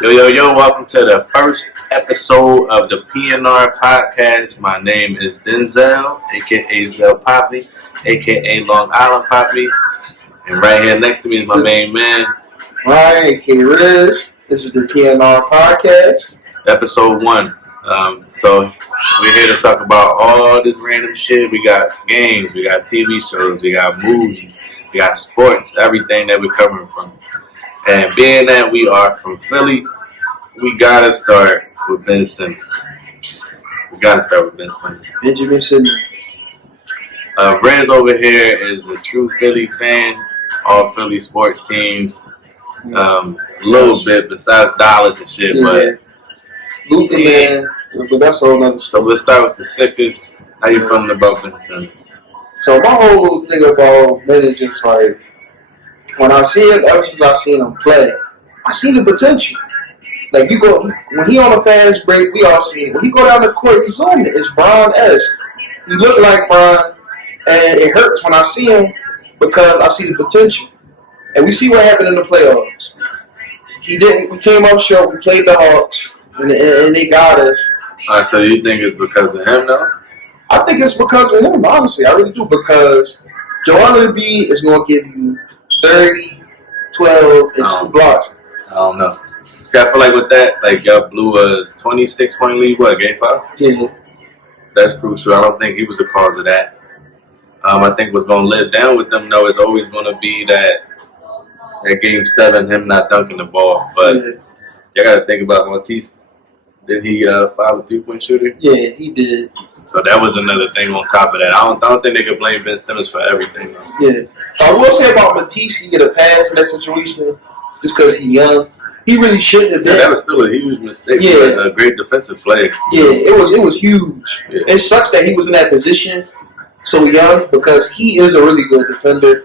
Yo, welcome to the first episode of the P&R Podcast. My name is Denzel, a.k.a. Zell Papi, a.k.a. Long Island Papi. And right here next to me is my main man, Ryan, a.k.a. Rizz. This is the P&R Podcast. Episode 1. So we're here to talk about all this random shit. We got games, we got TV shows, we got movies, we got sports, everything that we're covering from. And being that we are from Philly, we gotta start with Ben Simmons. Benjamin Simmons. Rizz over here is a true Philly fan, all Philly sports teams. A little bit besides Dallas and shit, but Luka, man. But that's a whole nother So story. let's start with the Sixers. How you feeling about Ben Simmons? So my whole thing about Ben is just like, when I see him, ever since I seen him play, I see the potential. Like when he on a fast break, we all see it. When he go down the court, he's on it. It's Bron-esque. He look like Bron, and it hurts when I see him because I see the potential. And we see what happened in the playoffs. We came up short. We played the Hawks, and they got us. All right, so you think it's because of him, though? I think it's because of him, honestly. I really do, because Joel Embiid is going to give you 30, 12, and 2 blocks. I don't know. See, I feel like with that, like y'all blew a 26-point lead, game 5? Yeah. That's crucial. I don't think he was the cause of that. I think what's going to live down with them, though, is always going to be that game 7, him not dunking the ball. But you got to think about Matisse. Did he foul a 3-point shooter? Yeah, he did. So that was another thing on top of that. I don't think they could blame Ben Simmons for everything, though. Yeah. I will say about Matisse, he get a pass in that situation just because he's young. He really shouldn't have been. That was still a huge mistake. Yeah. A great defensive player. Yeah, it was huge. Yeah. It sucks that he was in that position so young because he is a really good defender.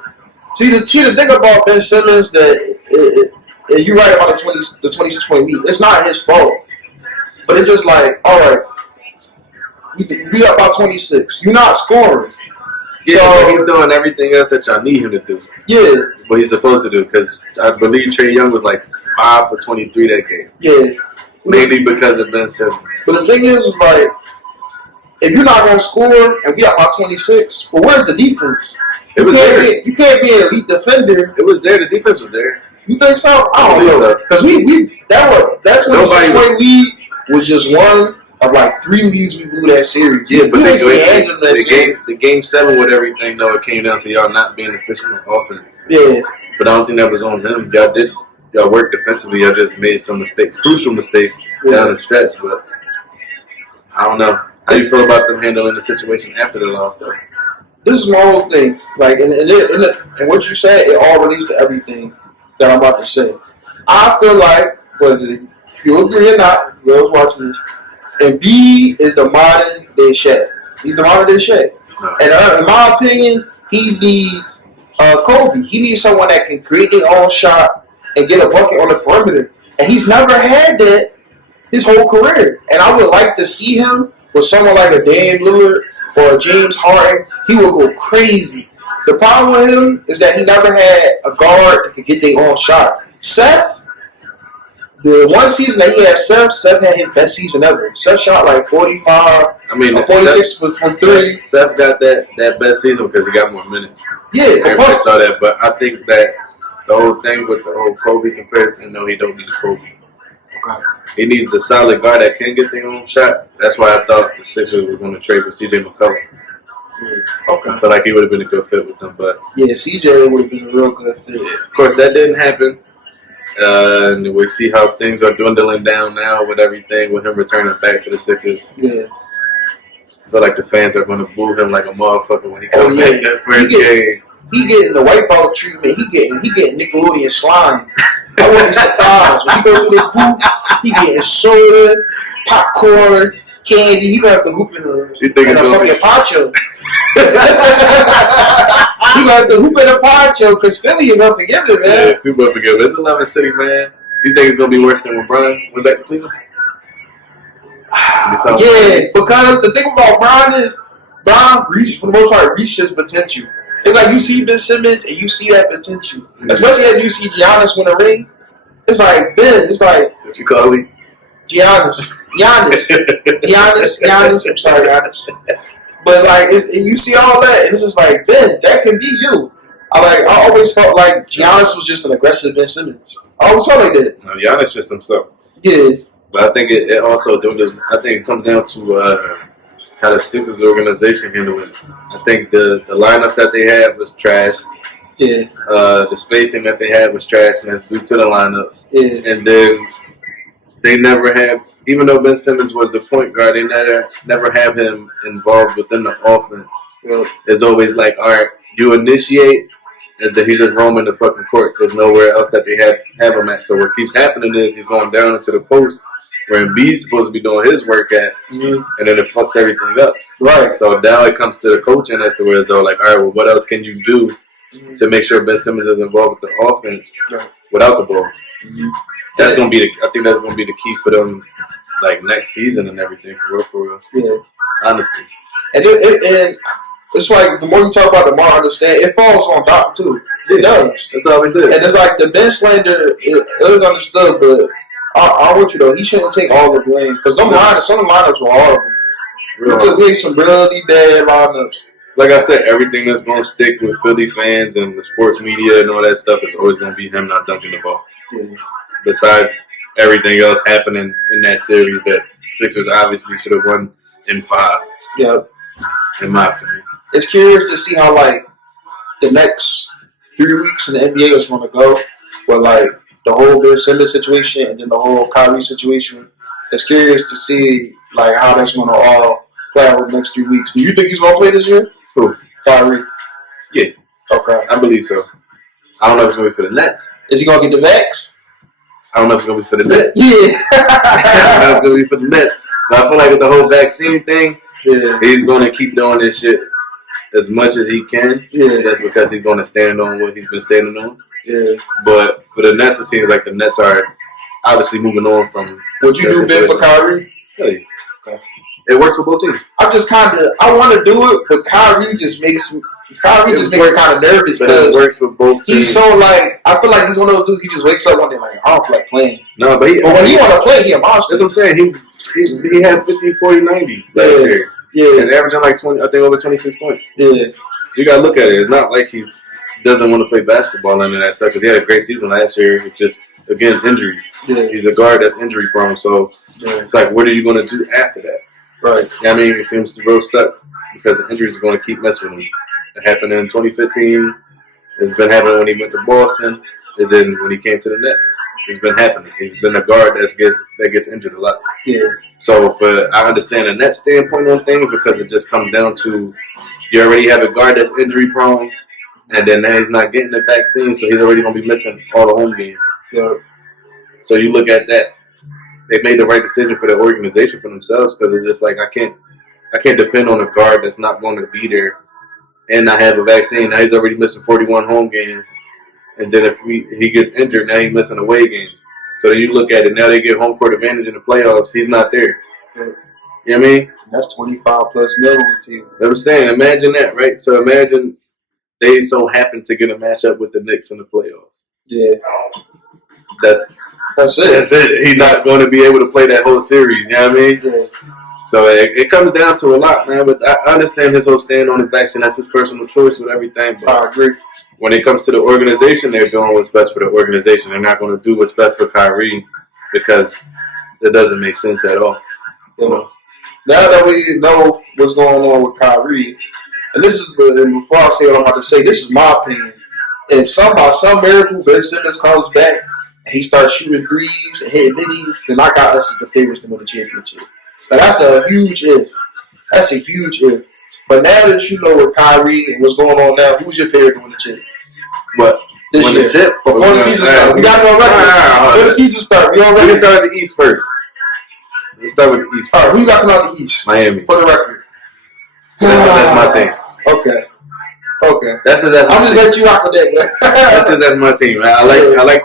See the thing about Ben Simmons that you're right about the 26-point lead. It's not his fault, but it's just like, all right, we up by 26. You're not scoring. Yeah, so, but he's doing everything else that y'all need him to do. Yeah. What he's supposed to do, because I believe Trae Young was like 5 for 23 that game. Yeah. Mainly because of Ben Simmons. But the thing is like, if you're not going to score and we up by 26, well, where's the defense? It was there. You can't be an elite defender. It was there. The defense was there. You think so? I don't know. Because that's when the 6-point lead was just one of like 3 leads we blew that series. Yeah, but the game 7 with everything, though, it came down to y'all not being efficient on offense. Yeah. But I don't think that was on him. Y'all worked defensively. Y'all just made some mistakes, crucial mistakes down the stretch. But I don't know. How do you feel about them handling the situation after the loss, though? This is my whole thing. Like, and what you said, it all relates to everything that I'm about to say. I feel like, whether you agree or not, those watching this, Embiid is the modern day Shaq. He's the modern day Shaq. And in my opinion, he needs Kobe. He needs someone that can create their own shot and get a bucket on the perimeter. And he's never had that his whole career. And I would like to see him with someone like a Dame Lillard or a James Harden. He will go crazy. The problem with him is that he never had a guard that could get their own shot. Seth, the one season that he had Seth had his best season ever. Seth shot like 45, 46 for 3. Seth got that best season because he got more minutes. Yeah, everybody saw that. But I think that the whole thing with the whole Kobe comparison, no, he don't need a Kobe. Okay. He needs a solid guard that can get their own shot. That's why I thought the Sixers were going to trade for CJ McCollum. Yeah. Okay. I feel like he would have been a good fit with them, but yeah, CJ would have been a real good fit. Yeah. Of course, that didn't happen. And we see how things are dwindling down now with everything, with him returning back to the Sixers. Yeah. I feel like the fans are going to boo him like a motherfucker when he comes back that first game. He getting the wipeout treatment. He getting Nickelodeon slime. I wouldn't be surprised when he go through the booth. He getting soda, popcorn, candy. He gonna have to hoop in a fucking poncho. He gonna have to hoop in a poncho because Philly is unforgiving, man. Yeah, super unforgiving. It's 11 City, man. You think it's gonna be worse than when Brian went back to Cleveland? Yeah, because the thing about Brian is Brian for the most part reached his potential. It's like you see Ben Simmons and you see that potential. Especially when you see Giannis win a ring. It's like Ben. It's like what you call it? Giannis. I'm sorry, Giannis. But like you see all that, and it's just like Ben, that can be you. I always felt like Giannis was just an aggressive Ben Simmons. I always felt like that. No, Giannis just himself. Yeah. But I think it also I think it comes down to how the Sixers organization handled it. I think the lineups that they had was trash. Yeah. The spacing that they had was trash, and that's due to the lineups. Yeah. And then they never have, even though Ben Simmons was the point guard, they never have him involved within the offense. Yeah. It's always like, all right, you initiate, and then he's just roaming the fucking court. There's nowhere else that they have him at. So what keeps happening is he's going down into the post where Embiid's supposed to be doing his work at, and then it fucks everything up. Right. So now it comes to the coaching as to where they're like, all right, well, what else can you do to make sure Ben Simmons is involved with the offense without the ball? That's gonna be I think that's gonna be the key for them, like next season and everything. For real. Yeah. Honestly. And it's like the more you talk about, the more I understand. It falls on Doc too. It does. That's all we said. And it's like the Ben slander is understood, but I want you though. He shouldn't take all the blame because some of the lineups were horrible. We had some really bad lineups. Like I said, everything that's going to stick with Philly fans and the sports media and all that stuff is always going to be him not dunking the ball. Yeah. Besides everything else happening in that series that Sixers obviously should have won in 5. Yep. In my opinion. It's curious to see how, like, the next 3 weeks in the NBA is going to go. But, like, the whole Ben Simmons situation and then the whole Kyrie situation, it's curious to see, like, how that's going to all play out the next 3 weeks. Do you think he's going to play this year? Who? Kyrie. Yeah. Okay. I believe so. I don't know if it's going to be for the Nets. Is he going to get the vax? I don't know if it's going to be for the Nets. Yeah. I don't know if it's going to be for the Nets. But I feel like with the whole vaccine thing, he's going to keep doing this shit as much as he can. Yeah. That's because he's going to stand on what he's been standing on. Yeah. But for the Nets, it seems like the Nets are obviously moving on from. Would you do Ben for Kyrie? Hey. Okay. It works for both teams. I want to do it, but Kyrie just makes me kind of nervous because it works for both teams. He's so like, I feel like he's one of those dudes. He just wakes up one day like, I don't feel like playing. No, but when he want to play, he a monster. That's what I'm saying. He had 50, 40, 90 last year. Yeah, and averaging like 20, I think over 26 points. Yeah, so you gotta look at it. It's not like he doesn't want to play basketball and that stuff because he had a great season last year. It's just again injuries. Yeah. He's a guard that's injury prone, so it's like, what are you going to do after that? Right. I mean, he seems to grow stuck because the injuries are going to keep messing with him. It happened in 2015. It's been happening when he went to Boston, and then when he came to the Nets. It's been happening. He's been a guard that gets injured a lot. Yeah. So I understand the Nets standpoint on things because it just comes down to you already have a guard that's injury prone, and then now he's not getting the vaccine, so he's already going to be missing all the home games. Yeah. So you look at that. They made the right decision for the organization for themselves because it's just like I can't depend on a guard that's not going to be there and not have a vaccine. Now he's already missing 41 home games, and then if he gets injured, now he's missing away games. So then you look at it. Now they get home court advantage in the playoffs. He's not there. Yeah. You know what I mean? That's 25 plus million team. I'm saying, imagine that, right? So imagine they so happen to get a matchup with the Knicks in the playoffs. Yeah. That's it. That's it. He's not going to be able to play that whole series. You know what I mean? Yeah. So it comes down to a lot, man. But I understand his whole stand on the vaccine. That's his personal choice with everything. But I agree. When it comes to the organization, they're doing what's best for the organization. They're not going to do what's best for Kyrie because it doesn't make sense at all. Yeah. You know? Now that we know what's going on with Kyrie, and this is before I say what I'm about to say, this is my opinion. If by some miracle Ben Simmons comes back and he starts shooting threes and hitting middies, then I got us as the favorites to win the championship. Now that's a huge if. That's a huge if. But now that you know with Kyrie and what's going on now, who's your favorite to win the chip? What? This win year. The chip? Before the season starts. We got to go record. Before the season starts. We can start at the East first. Let's start with the East. All right, who you got coming out the East? Miami. For the record. That's my team. Okay. That's because I'm just letting you rock with that. That's because that's my team. I like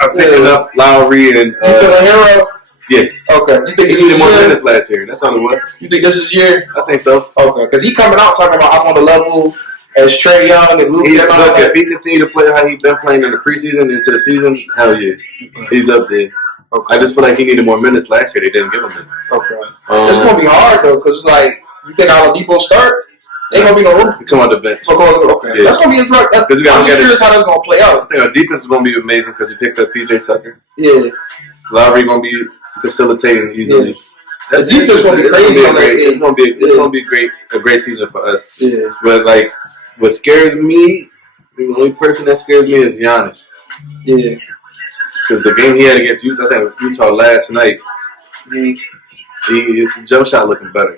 I'm picking up Lowry and. You feel a hero? Yeah. Okay. You think he needed more minutes last year? That's all it was. You think this is year? I think so. Okay. Because he coming out talking about I'm on the level as Trae Young and Luke. Look, if he continue to play how he been playing in the preseason into the season, hell yeah, he's up there. Okay. I just feel like he needed more minutes last year. They didn't give him it. Okay. It's gonna be hard though, because it's like you think Oladipo start, ain't gonna be no room. Come on the bench. Okay. Yeah. That's gonna be interesting. I'm just curious how that's gonna play out. I think our defense is gonna be amazing because we picked up PJ Tucker. Yeah. Lowry gonna be facilitating easily. Yeah. The defense is gonna be crazy on that team. It's gonna be a great season for us. Yeah. But like, what scares me, the only person that scares me is Giannis. Yeah. Because the game he had against Utah, I think Utah last night, his jump shot looking better.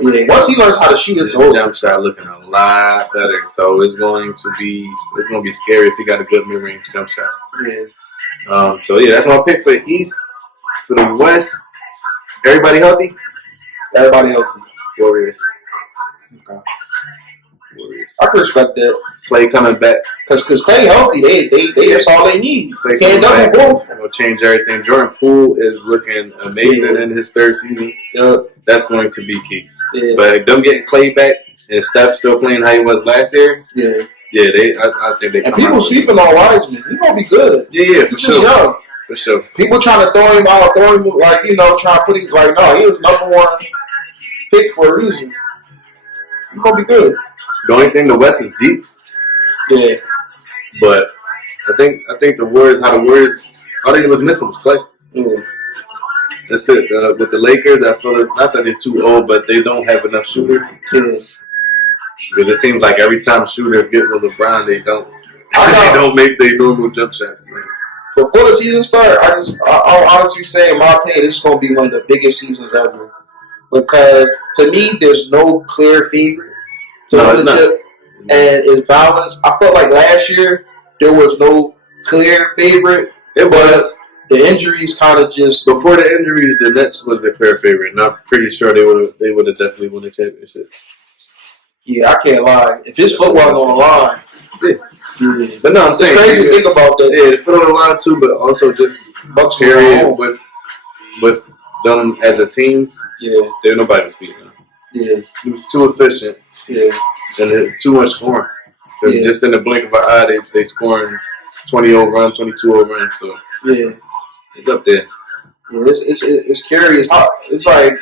Yeah. Once he learns how to shoot it, his jump shot looking a lot better. So it's going to be scary if he got a good mid range jump shot. Yeah. So yeah, that's my pick for the East. For the West, everybody healthy? Everybody healthy. Warriors. Okay. Warriors. I can respect that. Clay coming back. Because Clay healthy, that's all they need. Clay can't double both. It'll change everything. Jordan Poole is looking amazing in his third season. Yeah. That's going to be key. Yeah. But them getting Clay back and Steph still playing how he was last year. Yeah. Yeah, I think they. And people sleeping on Wiseman. He's gonna be good. Yeah, for sure. Young. For sure. People trying to throw him out, trying to put him like, no, he was number one pick for a reason. He's gonna be good. The only thing, the West is deep. Yeah. But I think the Warriors, all they was missing was Clay. Yeah. That's it. With the Lakers, I feel not that they're too old, but they don't have enough shooters. Yeah. Because it seems like every time shooters get with LeBron, they don't make their normal jump shots, man. Before the season starts, I'll honestly say, in my opinion, this is going to be one of the biggest seasons ever. Because to me, there's no clear favorite to win the chip, and it's balanced. I felt like last year there was no clear favorite. It was. The injuries kind of just before the injuries, the Nets was the clear favorite, and I'm pretty sure they would have definitely won the championship. Yeah, I can't lie. If his football on the line, yeah. But no, I'm saying it's crazy to think about that. Yeah, the foot on the line too, but also just Bucks period with them as a team. Yeah, they're nobody's beat them. Yeah, he was too efficient. Yeah, and it's too much scoring. Yeah. Just in the blink of an eye, they scoring 20-0 run, 22-0 run. So yeah, it's up there. Yeah, it's scary. It's like.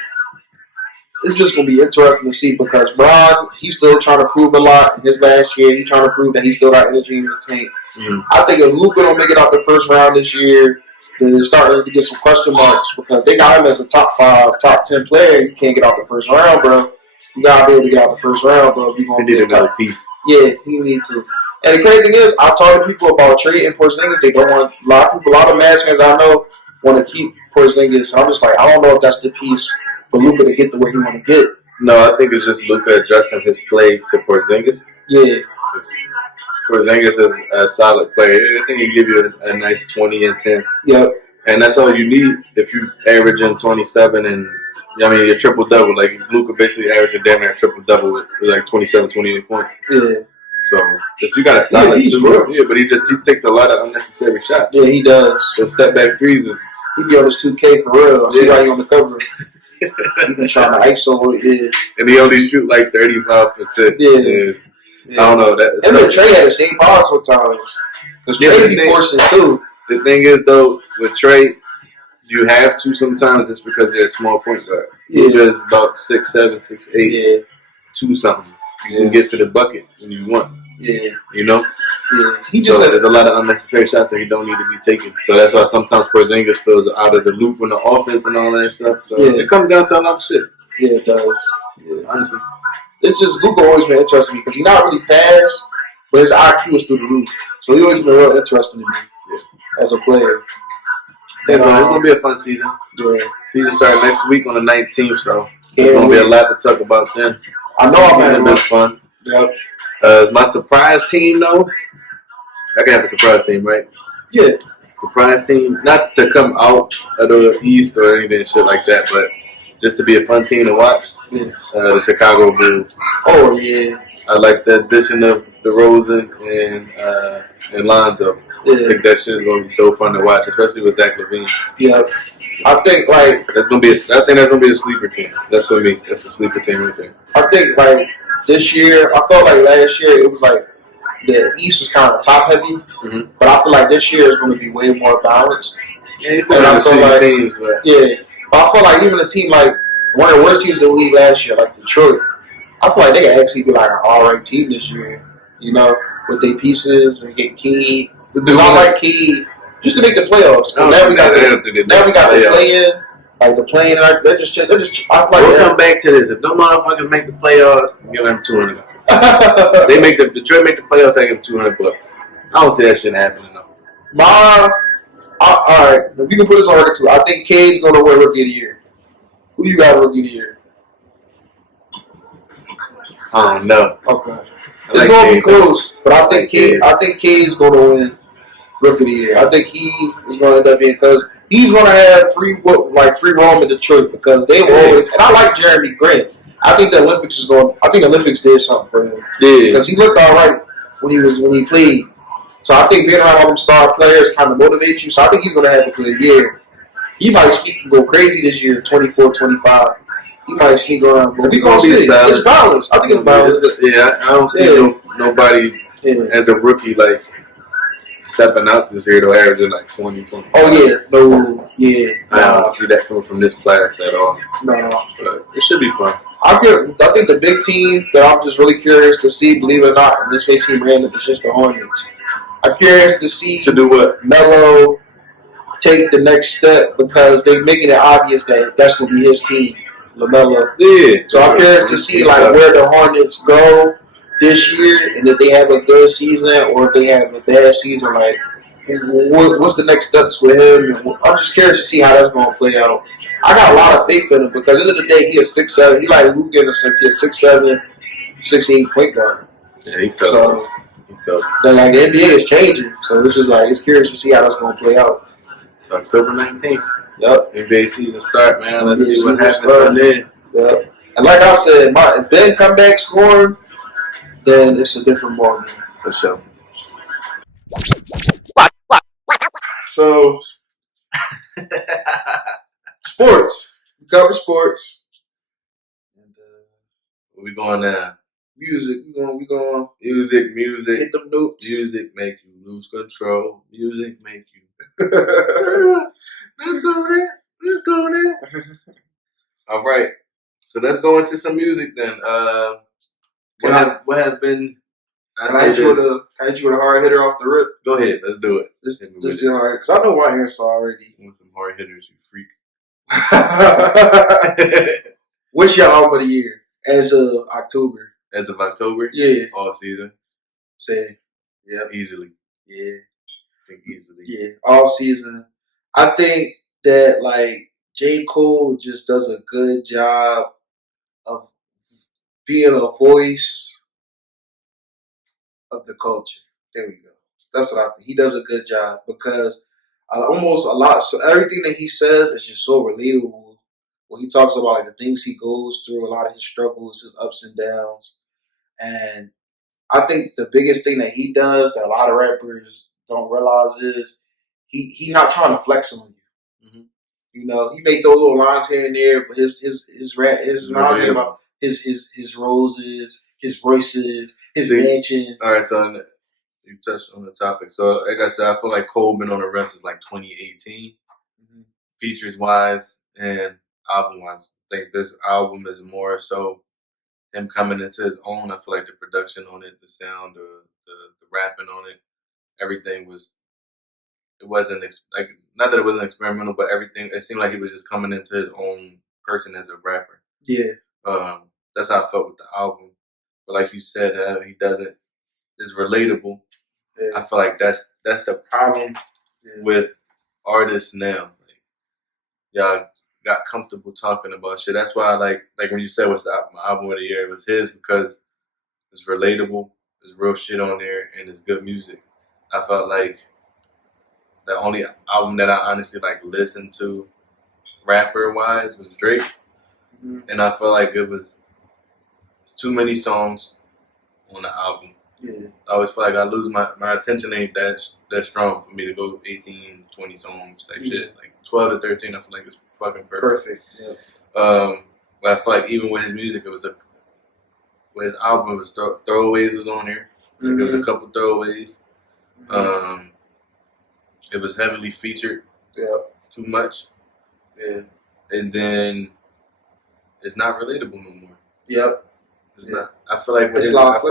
It's just going to be interesting to see because Bron, he's still trying to prove a lot in his last year. He's trying to prove that he still got energy in the tank. Mm-hmm. I think if Luka don't make it out the first round this year, then they're starting to get some question marks because they got him as a top 5, top 10 player. You can't get out the first round, bro. You got to be able to get out the first round, bro. If you're going to need another piece. Yeah, he needs to. And the crazy thing is, I talk to people about trading Porzingis. They don't want a lot of Mavs fans I know want to keep Porzingis. So I'm just like, I don't know if that's the piece for Luka to get to where he want to get. No, I think it's just Luka adjusting his play to Porzingis. Yeah. Porzingis is a solid player. I think he give you a nice 20 and 10. Yep. And that's all you need if you averaging 27 and your triple double. Like Luka basically averaging damn near triple double with like 27, 28 points. Yeah. So if you got a solid but he takes a lot of unnecessary shots. Yeah, he does. So step back threes is he be on his 2K for real. I see why he on the cover. He been trying to ISO it. And he only shoot like 35%. Yeah. I don't know. And then Trey had the same problem sometimes. Because Trey be forcing too. The thing is, though, with Trey, you have to sometimes just because you're a small point guard. Yeah. He's just about 6'7", 6'8", yeah. 2 something. You can get to the bucket when you want. Yeah. You know? Yeah. He just there's a lot of unnecessary shots that he don't need to be taking. So that's why sometimes Porzingis feels out of the loop in the offense and all that stuff. So it comes down to a lot of shit. Yeah, it does. Yeah. Honestly. It's just Luka always been interesting to me because he's not really fast, but his IQ is through the roof. So he always been real interesting to me as a player. It's going to be a fun season. Yeah. Season starts next week on the 19th, so there's going to be a lot to talk about then. I know I've been fun. Yep. My surprise team, though, I can have a surprise team, right? Yeah. Surprise team, not to come out of the East or anything shit like that, but just to be a fun team to watch. Yeah. The Chicago Bulls. Oh, yeah. I like the addition of DeRozan and Lonzo. Yeah. I think that shit's going to be so fun to watch, especially with Zach LaVine. Yeah. I think, that's going to be a sleeper team. That's for me. That's a sleeper team right there. I think, this year, I felt like last year it was like the East was kind of top heavy, but I feel like this year is going to be way more balanced. Yeah, you still have the teams, but but I feel like even a team like one of the worst teams in the league last year, like Detroit, I feel like they can actually be like an all-right team this year. You know, with their pieces and get Key. Because I like Key just to make the playoffs. Now we got the play-in. Like the play-in, they're just. I feel like we'll come back to this. If them motherfuckers make the playoffs, give them $200. Detroit make the playoffs, I give them $200. I don't see that shit happening though. All right, we can put this on record too. I think Cade's gonna win Rookie of the Year. Who you got Rookie of the Year? I don't know. Okay, it's gonna be close, but I think Cade's gonna win Rookie of the Year. I think he is gonna end up being because he's gonna have free roam in Detroit because they will always. And I like Jeremy Grant. I think the Olympics is going. I think the Olympics did something for him. Because he looked all right when he played. So I think being around all them star players kind of motivates you. So I think he's going to have a good year. He might sneak and go crazy this year, 24, 25. He might sneak around. But we're going to see. It's balanced. I think it's balanced. I don't see nobody as a rookie like stepping out this year to average like 20. Oh, yeah. No, yeah. I don't see that coming from this class at all. No. But it should be fun. I think the big team that I'm just really curious to see, believe it or not, and this may seem random, it's just the Hornets. I'm curious to see to do what Melo take the next step because they're making it obvious that that's going to be his team, LaMelo. Yeah. So I'm curious to see like where the Hornets go this year, and if they have a good season or if they have a bad season. Like, what's the next steps with him? I'm just curious to see how that's going to play out. I got a lot of faith in him because at the end of the day, he is 6'7". He like Luke in a sense. He's 6'7", 6'8" point guard. Yeah, he tough. So, then like the NBA is changing, so it's just like it's curious to see how that's going to play out. It's October 19th. Yep. NBA season start, man. Let's see what happens from there. Yep. And like I said, if Ben come back scoring, then it's a different ballgame for sure. So, sports. We cover sports. And where we going now? Music. We going. Music. Hit them notes. Music make you lose control. Music make you. Let's go there. All right. So let's go into some music then. What have been? Can I hit you with a hard hitter off the rip? Go ahead. Let's do it. Let's do hard because I know my answer already. Want some hard hitters, you freak. What's your album of the year as of October? As of October? Yeah. All season? Say. Yeah. Easily. Yeah. I think easily. Yeah. All season. I think that like J. Cole just does a good job of being a voice of the culture. There we go. That's what I think. He does a good job because so everything that he says is just so relatable. When he talks about like the things he goes through, a lot of his struggles, his ups and downs. And I think the biggest thing that he does that a lot of rappers don't realize is he not trying to flex on you. Mm-hmm. You know, he may throw little lines here and there, but his rhymes about his roses, his voices, his mansions. All right, so you touched on the topic. So like I said, I feel like Cole been on the rest is like 2018, features wise and album wise. I think this album is more so him coming into his own. I feel like the production on it, the sound, the rapping on it, everything was. It wasn't like not that it wasn't experimental, but everything. It seemed like he was just coming into his own person as a rapper. Yeah. That's how I felt with the album. But like you said, he doesn't. It's relatable. Yeah. I feel like that's the problem with artists now. Like, y'all got comfortable talking about shit. That's why I like when you said what's my album of the year, it was his because it's relatable, there's real shit on there, and it's good music. I felt like the only album that I honestly like listened to rapper wise was Drake. Mm-hmm. And I felt like it's too many songs on the album. Yeah. I always feel like I lose my attention ain't that strong for me to go 18, 20 songs type shit. Like 12 to 13, I feel like it's fucking perfect. Yeah. But I feel like even with his music, it was his album was Throwaways was on there. Like, there was a couple throwaways. It was heavily featured. Yeah. Too much. Yeah. And then it's not relatable no more. Yep. It's not. I feel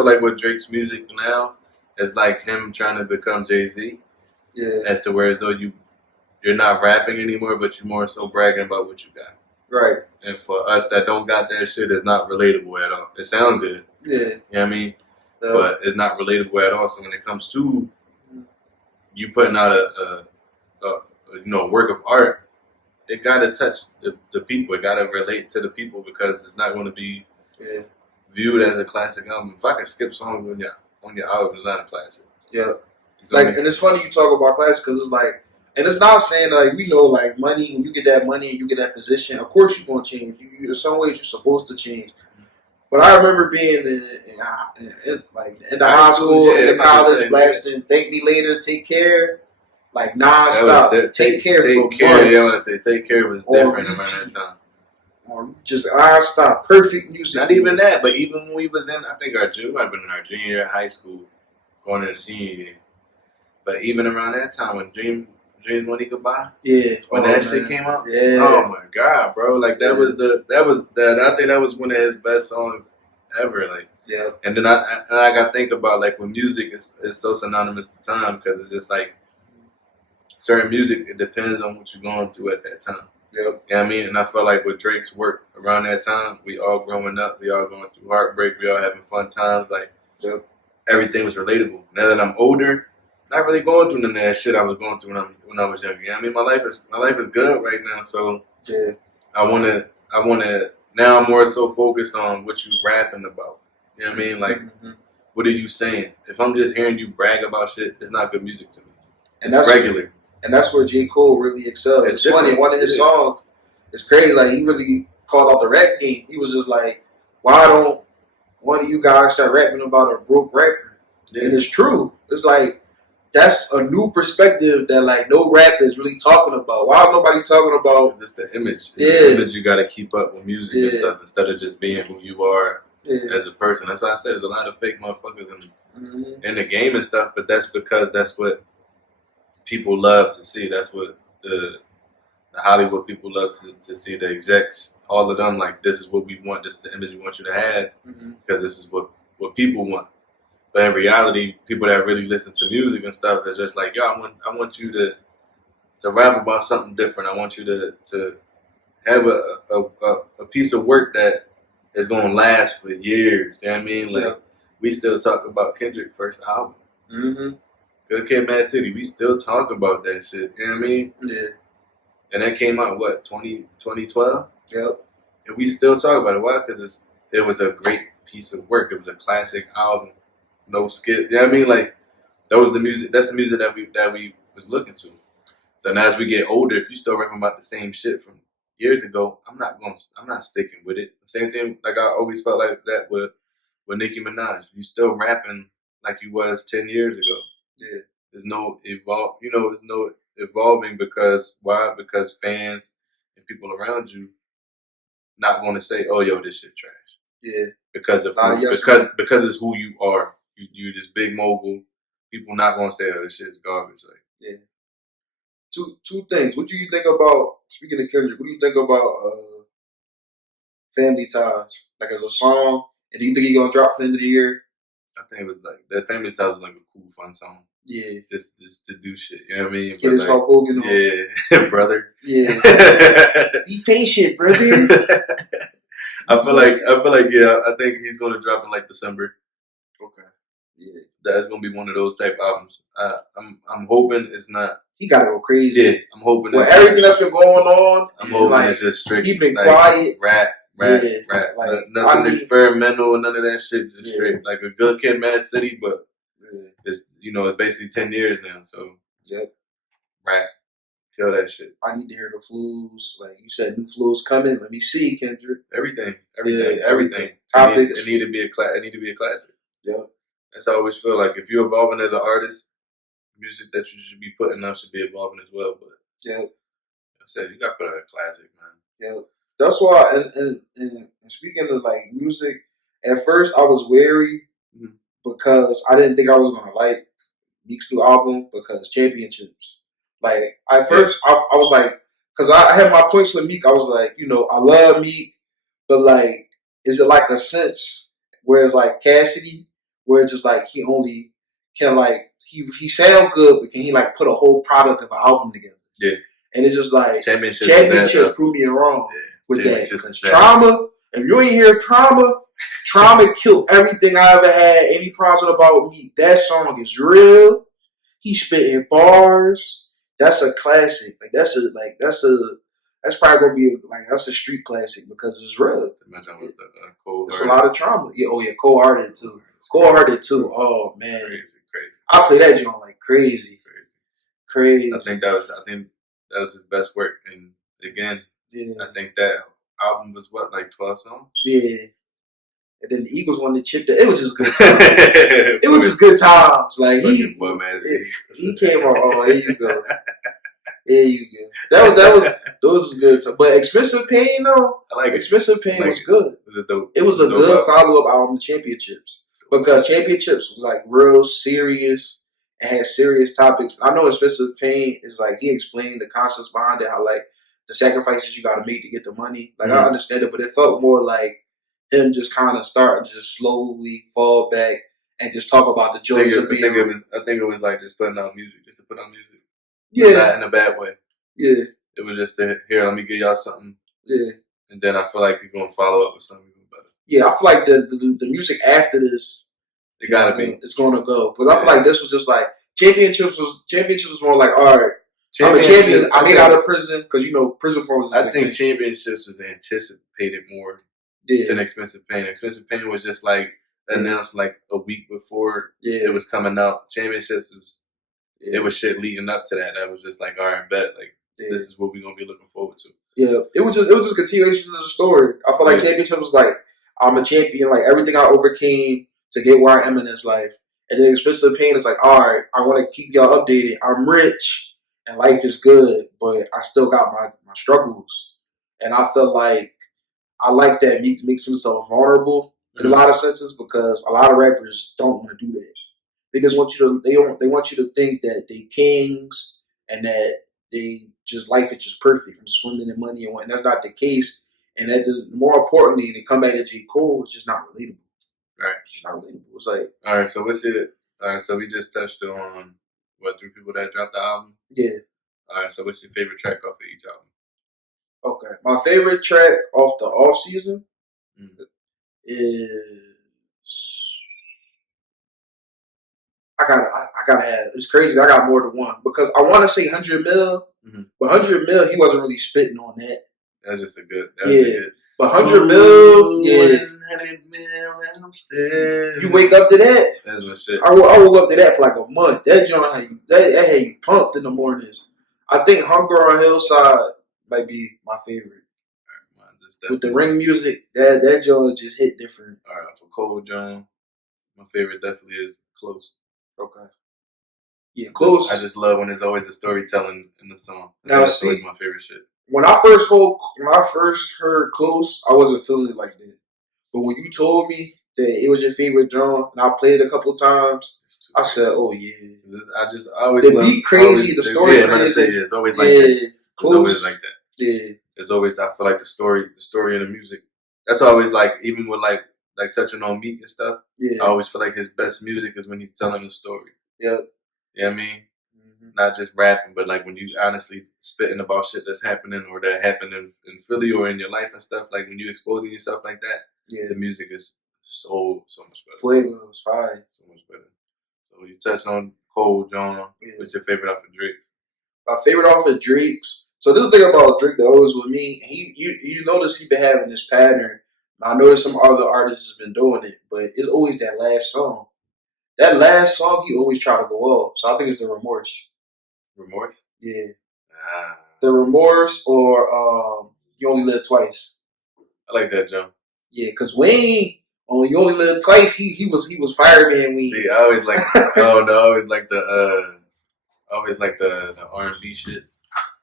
like with Drake's music now, it's like him trying to become Jay-Z. Yeah. As to where as though you're not rapping anymore, but you're more so bragging about what you got. Right. And for us that don't got that shit, it's not relatable at all. It sounds good. Yeah. You know what I mean? Yeah. But it's not relatable at all. So when it comes to you putting out a work of art, it gotta touch the people. It gotta relate to the people because it's not going to be viewed as a classic album. If I can skip songs on your album, it's not a classic. Yeah. Like, and it's funny you talk about classics because it's like, and it's not saying like we know like money. When you get that money and you get that position, of course you're gonna change. You in some ways you're supposed to change. But I remember being in the high school, in the college, blasting "Thank Me Later," "Take Care," like nonstop. Take Care for months. Yeah, I want to say "Take Care" was different around that time. Just nonstop, perfect music. Not even that, but even when we was in, I think might have been in our junior year of high school, going to the senior year. But even around that time when Dreams Money Goodbye, when that shit came out, oh my god, bro, like that was I think that was one of his best songs ever, like. Yeah. And then I got to think about like when music is so synonymous to time because it's just like certain music, it depends on what you're going through at that time. Yep. You know what I mean? And I feel like with Drake's work around that time, we all growing up, we all going through heartbreak, we all having fun times, like everything was relatable. Now that I'm older, not really going through none of that shit I was going through when I was younger. You know what I mean? My life is good right now, so I wanna now I'm more so focused on what you rapping about. You know what I mean? Like what are you saying? If I'm just hearing you brag about shit, it's not good music to me. And that's regular. And that's where J. Cole really excelled. It's funny, one of his songs, it's crazy, like he really called out the rap game. He was just like, why don't one of you guys start rapping about a broke rapper? Yeah. And it's true. It's like, that's a new perspective that like no rapper is really talking about. Why is nobody talking about? It's the image. It's the image you got to keep up with music and stuff instead of just being who you are as a person. That's why I said there's a lot of fake motherfuckers in the game and stuff, but that's because that's what people love to see. That's what the Hollywood people love to see. The execs, all of them, like, this is what we want. This is the image we want you to have because this is what people want. But in reality, people that really listen to music and stuff is just like, yo, I want you to rap about something different. I want you to have a piece of work that is gonna last for years. You know what I mean? Like we still talk about Kendrick's first album. Good Kid, Mad City. We still talk about that shit. You know what I mean? Yeah. And that came out, 2012? Yep. And we still talk about it. Why? Because it was a great piece of work. It was a classic album. No skip. You know what I mean? Like, that was the music. That's the music that we was looking to. So now as we get older, if you still rapping about the same shit from years ago, I'm not sticking with it. The same thing, like I always felt like that with Nicki Minaj. You still rapping like you was 10 years ago. Yeah. There's no evolving because why? Because fans and people around you not going to say, "Oh, yo, this shit trash." Yeah. Because it's who you are. You this big mogul. People not going to say, "Oh, this shit's garbage." Like, yeah. Two things. What do you think about, speaking of Kendrick? What do you think about Family Ties? Like as a song, and do you think he's gonna drop for the end of the year? I think it was like that. Family Ties was like a cool, fun song. Yeah. Just to do shit. You know what I mean? Get his Hulk Hogan on. Yeah, brother. Yeah. Be patient, brother. I feel like I think he's gonna drop in like December. Okay. Yeah. That's gonna be one of those type albums. I'm hoping it's not. He gotta go crazy. Yeah, I'm hoping. With everything that's been going on, I'm hoping it's just straight. He been quiet. Rap. Like, nothing experimental, none of that shit. Just straight like a Good Kid, Mad City, but it's it's basically 10 years now. So rap, kill that shit. I need to hear the flus. Like you said, new flus coming. Let me see, Kendrick. Everything. Topics. It need to be a classic. Yeah. That's how I always feel. Like if you're evolving as an artist, music that you should be putting out should be evolving as well. But I said you got to put out a classic, man. Yeah. That's why, and speaking of like music, At first, I was wary because I didn't think I was gonna like Meek's new album because championships. Like at first, I was like, because I had my points with Meek. I was like, I love Meek, but like, is it like a sense where it's like Cassidy, where it's just like he only can like he sound good, but can he like put a whole product of an album together? Yeah. And it's just like championships prove me wrong with that. Because Trauma, if you ain't hear Trauma killed everything I ever had any problem about me. That song is real. He spitting bars. That's a classic. That's probably gonna be that's a street classic because it's real. It's a lot of Trauma. Yeah, Cold Hearted too. Cold Hearted too. Oh man, crazy. I play that joint like crazy. I think that was his best work, and again, I think that album was like 12 songs. Yeah. And then the Eagles won the chip. It was just good times. It was just good times. Like he came on. Oh, there you go. There you go. Those was good. But Expensive Pain though. I like Expensive Pain was good. It was a good follow up album to Championships because Championships was like real serious and had serious topics. I know Expensive Pain is like he explained the concepts behind it, how like the sacrifices you got to make to get the money. Like I understand it, but it felt more like him just kind of start to just slowly fall back and just talk about the joys of being. I think it was like just putting out music, just to put out music. Yeah. Not in a bad way. Yeah. It was just to, here, let me give y'all something. Yeah. And then I feel like he's going to follow up with something even better. Yeah, I feel like the music after this, it gotta be. It's going to go. Because I feel like this was just like, Championships was more like, all right, I'm a champion. I made out of prison because, prison form was. I think Championships was anticipated more. Than Expensive Pain. Expensive Pain was just like announced like a week before it was coming out. Championships it was shit leading up to that. That was just like, all right, bet this is what we're gonna be looking forward to. Yeah, it was just continuation of the story. I feel like Championships was like, I'm a champion, like everything I overcame to get where I am in this life. And then Expensive Pain is like, all right, I want to keep y'all updated. I'm rich and life is good, but I still got my struggles. And I feel like I like that Meek makes himself vulnerable in a lot of senses because a lot of rappers don't want to do that. They just want you to they want you to think that they kings and that they just life is just perfect. I'm swimming in money and that's not the case. And that just, more importantly, they come back to J. Cole, it's just not relatable. Right. It's just not relatable. It's like alright, so we just touched on three people that dropped the album? Yeah. Alright, so what's your favorite track off of each album? Okay, my favorite track off the off season is I gotta have. It's crazy. I got more than one because I want to say 100 mil, but 100 mil he wasn't really spitting on that. That's just a good. But 100 mil, 100 mil, and I'm still. You wake up to that. That's my shit. I woke up to that for like a month. That joint that had you pumped in the mornings. I think Hunger on Hillside might be my favorite. With the ring music, that joint just hit different. All right, for Cole John, my favorite definitely is Close. Okay. Yeah, Close. I just love when there's always a storytelling in the song. That's always my favorite shit. When I first heard Close, I wasn't feeling it like that. But when you told me that it was your favorite drum, and I played it a couple of times, I said, "Oh yeah." I always the beat crazy, the story crazy. I'm gonna say it's always like that. Close. It's always like that. Yeah. It's always, I feel like the story and the music. That's always like, even with like touching on Meek and stuff. Yeah. I always feel like his best music is when he's telling a story. Yeah. You know what I mean? Not just rapping, but like when you honestly spitting about shit that's happening or that happened in Philly or in your life and stuff. Like when you exposing yourself like that, the music is so much better. Fuego is fine. So much better. So you touched on Cole John. What's your favorite off of Drake's? My favorite off of Drake's. So this is the thing about Drake that always with me. You notice he been having this pattern. I noticed some other artists have been doing it, but it's always that last song. That last song he always try to go off. So I think it's the Remorse. Remorse? Yeah. The Remorse or You Only Live Twice. I like that, Joe. Yeah, because Wayne on You Only Live Twice, he was fireman Wayne. See, I always like I always like the R&B shit.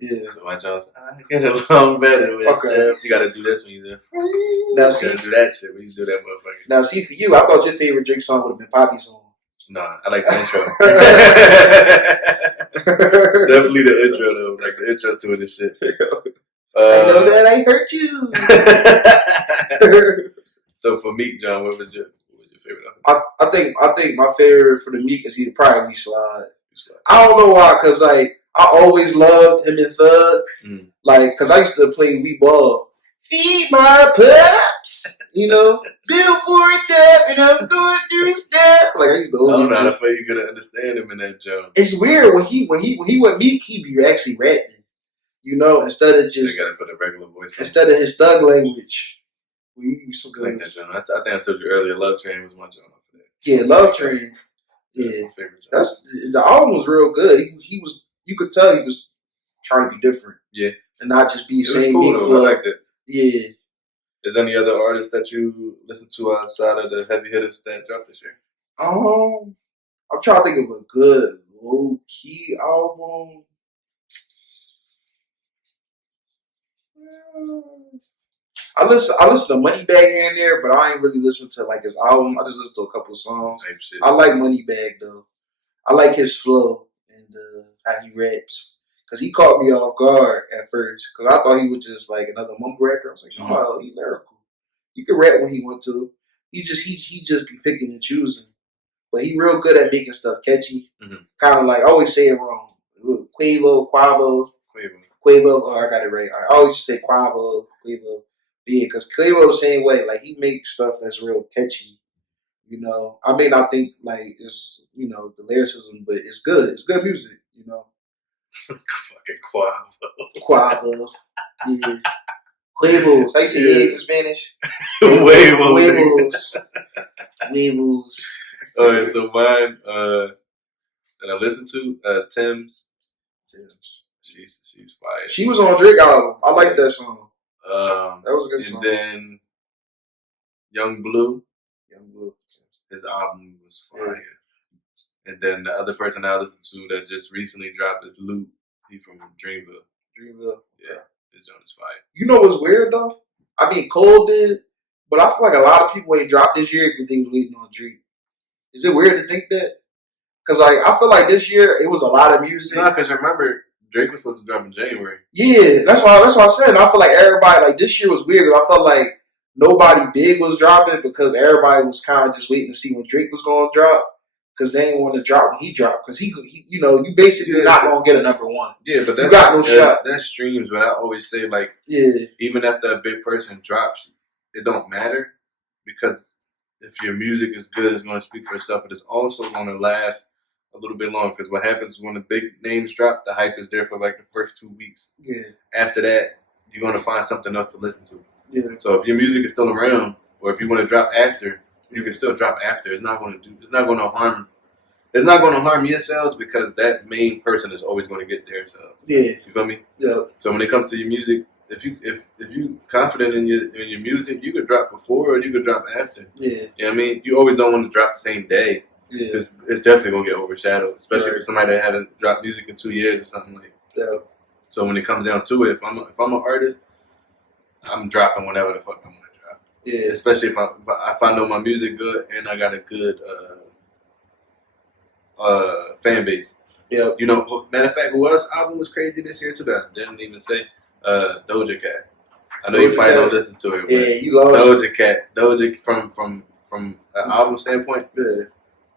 Yeah. So my Jones, I get along better with Jeff. You gotta do this when you're now, you gotta do that shit when you do that motherfucker. Now, see, for you, I thought your favorite Drake song would have been Papi's song. Nah, I like the intro. Definitely the intro though, like the intro to it and shit. I know that I hurt you. So for Meek, John, what was your favorite? I think my favorite for the Meek is either probably Slide. I don't know why, cause like I always loved him and Thug, like cause I used to play We Ball. Feed my pups, you know, bill for a tap, and I'm going through a step. Like I used to. I don't know how the fuck you gonna understand him in that joke. It's weird when he went Meek, he be actually rapping, you know, instead of just. They gotta put a regular voice. Instead of his thug language. We used to like that joke. I think I told you earlier. Love Train was my joke. Yeah, Love Train. Yeah, that's the album was real good. He was. You could tell he was trying to be different. Yeah, and not just be the same. Cool, though. I liked it. Yeah. Is there any other artists that you listen to outside of the heavy hitters that dropped this year? I'm trying to think of a good low key album. I listen to Moneybagg here and there, but I ain't really listen to like his album. I just listen to a couple of songs. I like Moneybagg though. I like his flow and how he raps. Cause he caught me off guard at first. Cause I thought he was just like another mumble rapper. I was like, oh, he's lyrical. He could rap when he want to. He just be picking and choosing. But he real good at making stuff catchy. Kind of like, I always say it wrong. Quavo. Oh, I got it right. I always say Quavo. Yeah, because Quavo the same way. Like he makes stuff that's real catchy. You know, I may not think like it's the lyricism, but it's good. It's good music. You know. Fucking Quavo. Yeah. Huevos. How you say eggs in Spanish? Huevos. Alright, so mine that I listened to, Tim's. She's fire. She was on Drake album. I like that song. That was a good song. And then Young Blue. His album was fire. Yeah. And then the other person I listened to that just recently dropped is Luke. He from Dreamville. Yeah. His joint is fire. You know what's weird though? I mean, Cole did, but I feel like a lot of people ain't dropped this year because they was waiting on Drake. Is it weird to think that? Because like I feel like this year it was a lot of music. No, because remember Drake was supposed to drop in January. Yeah, that's why I said. I feel like everybody like this year was weird because I felt like nobody big was dropping because everybody was kind of just waiting to see when Drake was going to drop. Because they didn't want to drop when he dropped. Because he you basically not going to get a number one. Yeah, but that's, you got no shot. That streams, but I always say, like, even after a big person drops, it don't matter. Because if your music is good, it's going to speak for itself. But it's also going to last a little bit longer. Because what happens when the big names drop, the hype is there for, like, the first 2 weeks. Yeah. After that, you're going to find something else to listen to. Yeah. So if your music is still around, or if you want to drop after, you can still drop after. It's not going to harm your sales because that main person is always going to get their sales. Yeah. You feel me? Yeah. So when it comes to your music, if you confident in your music, you could drop before or you could drop after. Yeah. You know what I mean? You always don't want to drop the same day. Yeah. It's definitely going to get overshadowed, especially for somebody that haven't dropped music in 2 years or something like that. Yeah. So when it comes down to it, if I'm an artist, I'm dropping whenever the fuck I want to drop. Yeah. Especially if I know my music good and I got a good fan base. Yeah. You know, matter of fact, who else album was crazy this year too that I didn't even say? Doja Cat. I know you probably don't listen to it, but yeah, you lost Doja Cat. Doja from an album standpoint. Yeah.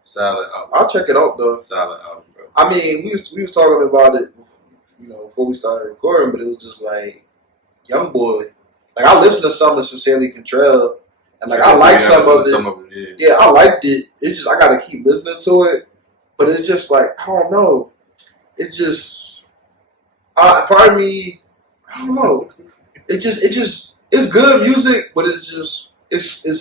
Solid album. I'll check it out though. Solid album, bro. I mean, we was talking about it, before we started recording, but it was just like Young Boy. Like I listened to some of Sincerely Contrell, and like I like some of it. Yeah, I liked it. It's just I gotta keep listening to it. But it's just like, I don't know. It's just, part of me, I don't know. It's good music, but it's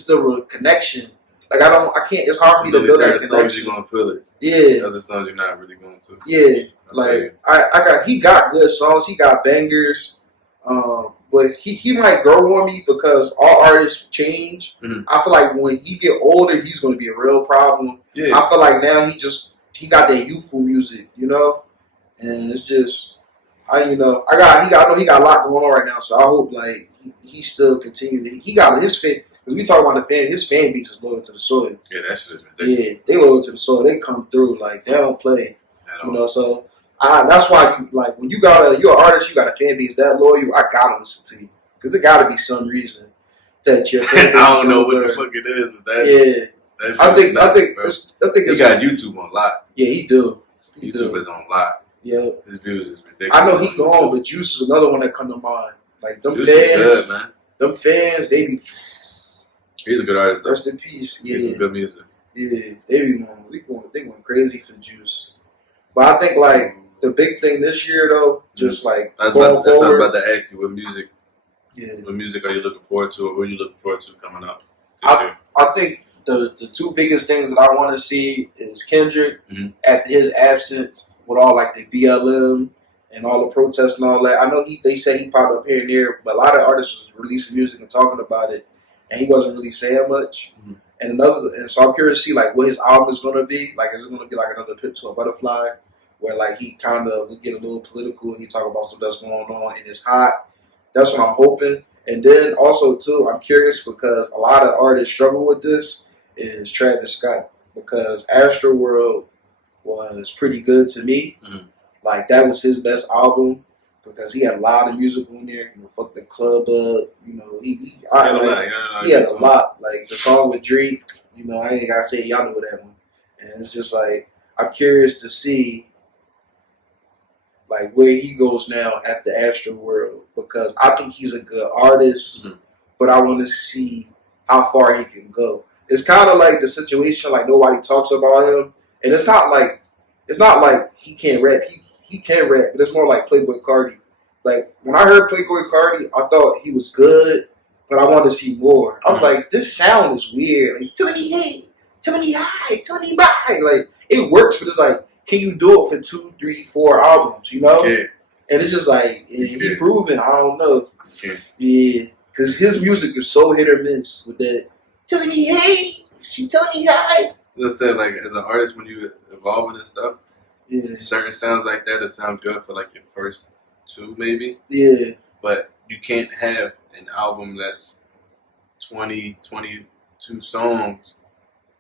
the connection. Like I can't, it's hard for me to build that connection. Songs you're going to feel it. Yeah. Other songs you're not really going to. Yeah. He got good songs. He got bangers. But he might grow on me because all artists change. Mm-hmm. I feel like when he get older, he's going to be a real problem. Yeah. I feel like now he got that youthful music, and it's just, I know he got a lot going on right now, so I hope like he still continue. He got his fan because we talk about the fan. His fan base is loyal to the soil. Yeah, that shit is ridiculous. Yeah, they loyal to the soil. They come through like they don't play. So that's why you like when you're an artist, you got a fan base that loyal. I gotta listen to you because there gotta be some reason that your fan base. I don't know what the fuck it is, but that I think he got YouTube on lock. Yeah, he do. YouTube is on lock. Yeah, his views is ridiculous. I know he gone, but Juice is another one that come to mind. Like them Juice fans, is good, man. Them fans, they be. He's a good artist. Though. Rest in peace. Yeah, he's some good music. Yeah, they going crazy for Juice. But I think like the big thing this year though, just like that's what I was about to ask you. What music? Yeah. What music are you looking forward to, or who are you looking forward to coming up? I think the two biggest things that I want to see is Kendrick at his absence with all like the BLM and all the protests and all that. I know they say he popped up here and there, but a lot of artists was releasing music and talking about it, and he wasn't really saying much. And so I'm curious to see like what his album is gonna be. Like, is it gonna be like another Pip to a Butterfly, where like he kind of get a little political and he talk about stuff that's going on and it's hot. That's what I'm hoping. And then also too, I'm curious because a lot of artists struggle with this. Is Travis Scott, because Astroworld was pretty good to me. Like that was his best album because he had a lot of music on there. Fuck the club up. He had a lot. Like the song with Drake. I ain't gotta say y'all know that one. And it's just like I'm curious to see like where he goes now after Astroworld because I think he's a good artist, but I want to see how far he can go. It's kind of like the situation like nobody talks about him, and it's not like he can't rap. He can rap, but it's more like Playboy Cardi. Like when I heard Playboy Cardi, I thought he was good, but I wanted to see more. I was like, this sound is weird. Like tell me hey, tell me hi, tell me bye. Like it works, but it's like, can you do it for 2, 3, 4 albums? And it's just like he proven. I don't know. Yeah, because his music is so hit or miss with that. Telling me hey, she telling me hi. Let's say like as an artist when you evolve and stuff, certain sounds like that sound good for like your first 2 maybe. Yeah. But you can't have an album that's 20, 22 songs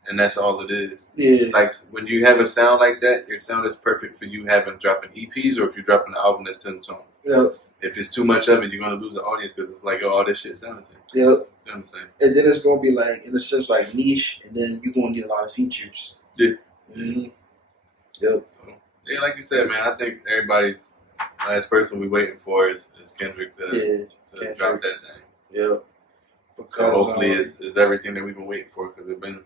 and that's all it is. Yeah. Like when you have a sound like that, your sound is perfect for you dropping EPs or if you're dropping an album that's 10 songs. Yep. If it's too much of it, you're gonna lose the audience because it's like, all this shit sounds the same. Yep. Sounds the same. And then it's gonna be like, in a sense, like niche, and then you're gonna get a lot of features. Yeah. Yep. So, yeah, like you said, man, I think everybody's last person we waiting for is Kendrick to drop that thing. Yeah. Because, so hopefully it's everything that we've been waiting for because it's been.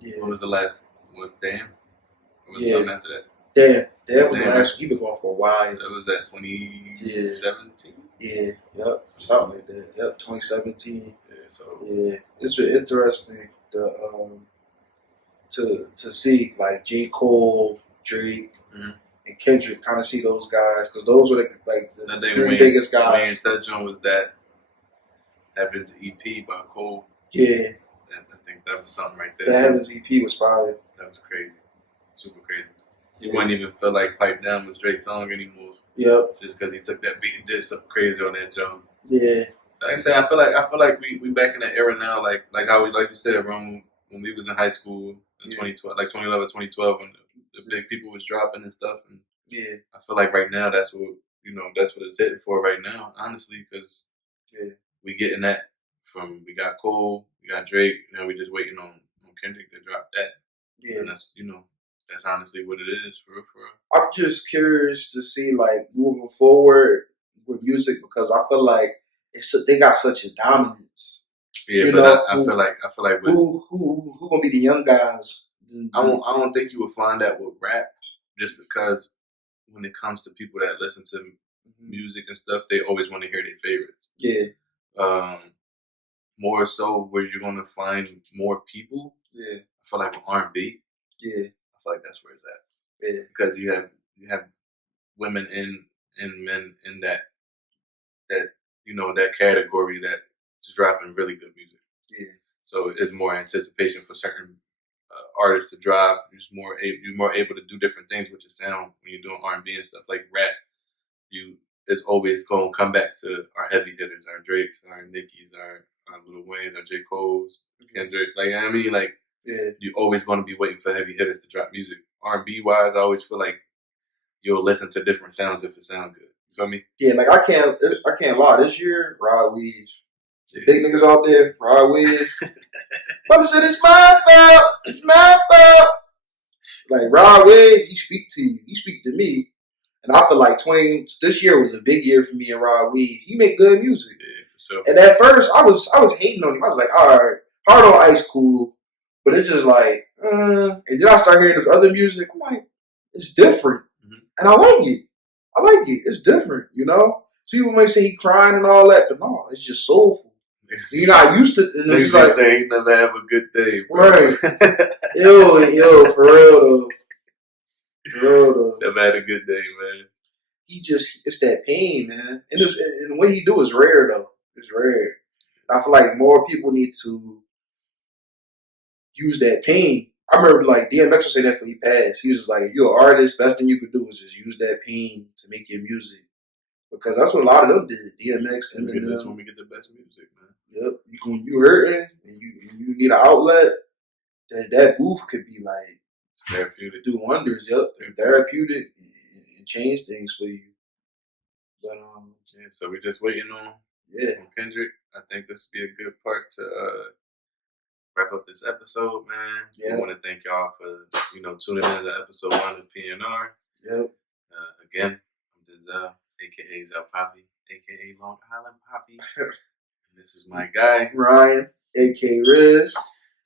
Yeah. What was the last? Damn. What was something after that? Damn was the last. He been going for a while. That was that 2017. Yeah. Yep. Something like that. Yep. 2017. Yeah. So. Yeah, it's been interesting to see like J. Cole, Drake, and Kendrick. Kind of see those guys because those were the 3 biggest guys. What we didn't touch on was that Heaven's EP by Cole. Yeah. I think that was something right there. The Heaven's EP was fire. That was crazy. Super crazy. You wouldn't even feel like Pipe Down was Drake's song anymore. Yep. Just because he took that beat and did something crazy on that jump. Yeah. So like I said, I feel like we back in that era now, like how like you said, when we was in high school in 2012, like 2011, 2012, when the big people was dropping and stuff. And I feel like right now that's what it's hitting for right now, honestly, because we getting that from we got Cole, we got Drake, now we just waiting on Kendrick to drop that. Yeah. And that's that's honestly what it is for real. I'm just curious to see like moving forward with music because I feel like they got such a dominance. Yeah, but I feel like who gonna be the young guys? I don't think you will find that with rap, just because when it comes to people that listen to music and stuff, they always want to hear their favorites. Yeah. More so where you're gonna find more people. Yeah. I feel like with R&B. Yeah. I feel like that's where it's at. Yeah. Because you have women and men in that that category that is dropping really good music. Yeah. So it's more anticipation for certain artists to drop. You're more able to do different things with your sound when you're doing R&B and stuff like rap. it's always going to come back to our heavy hitters, our Drakes, our Nickies, our Lil Waynes, our J. Cole's, Kendrick. Like, I mean, like, you're always going to be waiting for heavy hitters to drop music. R&B wise, I always feel like you'll listen to different sounds if it sounds good. You feel me? Yeah, like I can't lie. This year, Rod Weeds. Big niggas out there, Rod Weeds. Mama said it's my fault. It's my fault. Like Rod Weeds, he speak to you. He speak to me. And I feel like this year was a big year for me and Rod Weed. He make good music. Yeah, for sure. And at first, I was hating on him. I was like, all right, Hard on Ice cool. But it's just like, and then I start hearing this other music. I'm like, it's different. Mm-hmm. And I like it. It's different, you know? So people may say he crying and all that, but no, it's just soulful. You're not used to it. And it's like, say he never have a good day, bro. Right. Yo, for real though. Never had a good day, man. It's that pain, man. And what he do is rare, though. It's rare. I feel like more people need to use that pain. I remember, like, DMX was saying that before he passed. He was like, if you're an artist, best thing you could do is just use that pain to make your music. Because that's what a lot of them did. DMX, Eminem. That's when we get the best music, man. Yep. You hurting and you need an outlet, that booth could be like, it's therapeutic. Do wonders, yep. Therapeutic and change things for you. But so we're just waiting on Kendrick. I think this would be a good part to wrap up this episode, man. Yeah. I want to thank y'all for tuning in to episode 1 of PNR. Yep. Again, I'm Denzel, aka Zel Papi, aka Long Island Papi. And this is my guy Ryan, aka Rizz.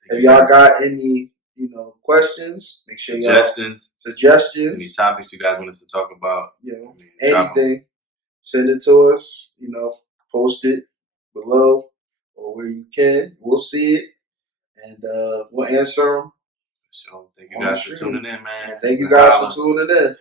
If y'all got any questions, make sure suggestions, any topics you guys want us to talk about, anything, send it to us. Post it below or where you can. We'll see it and we'll answer them. So thank you guys for tuning in, man. And thank you guys for tuning in.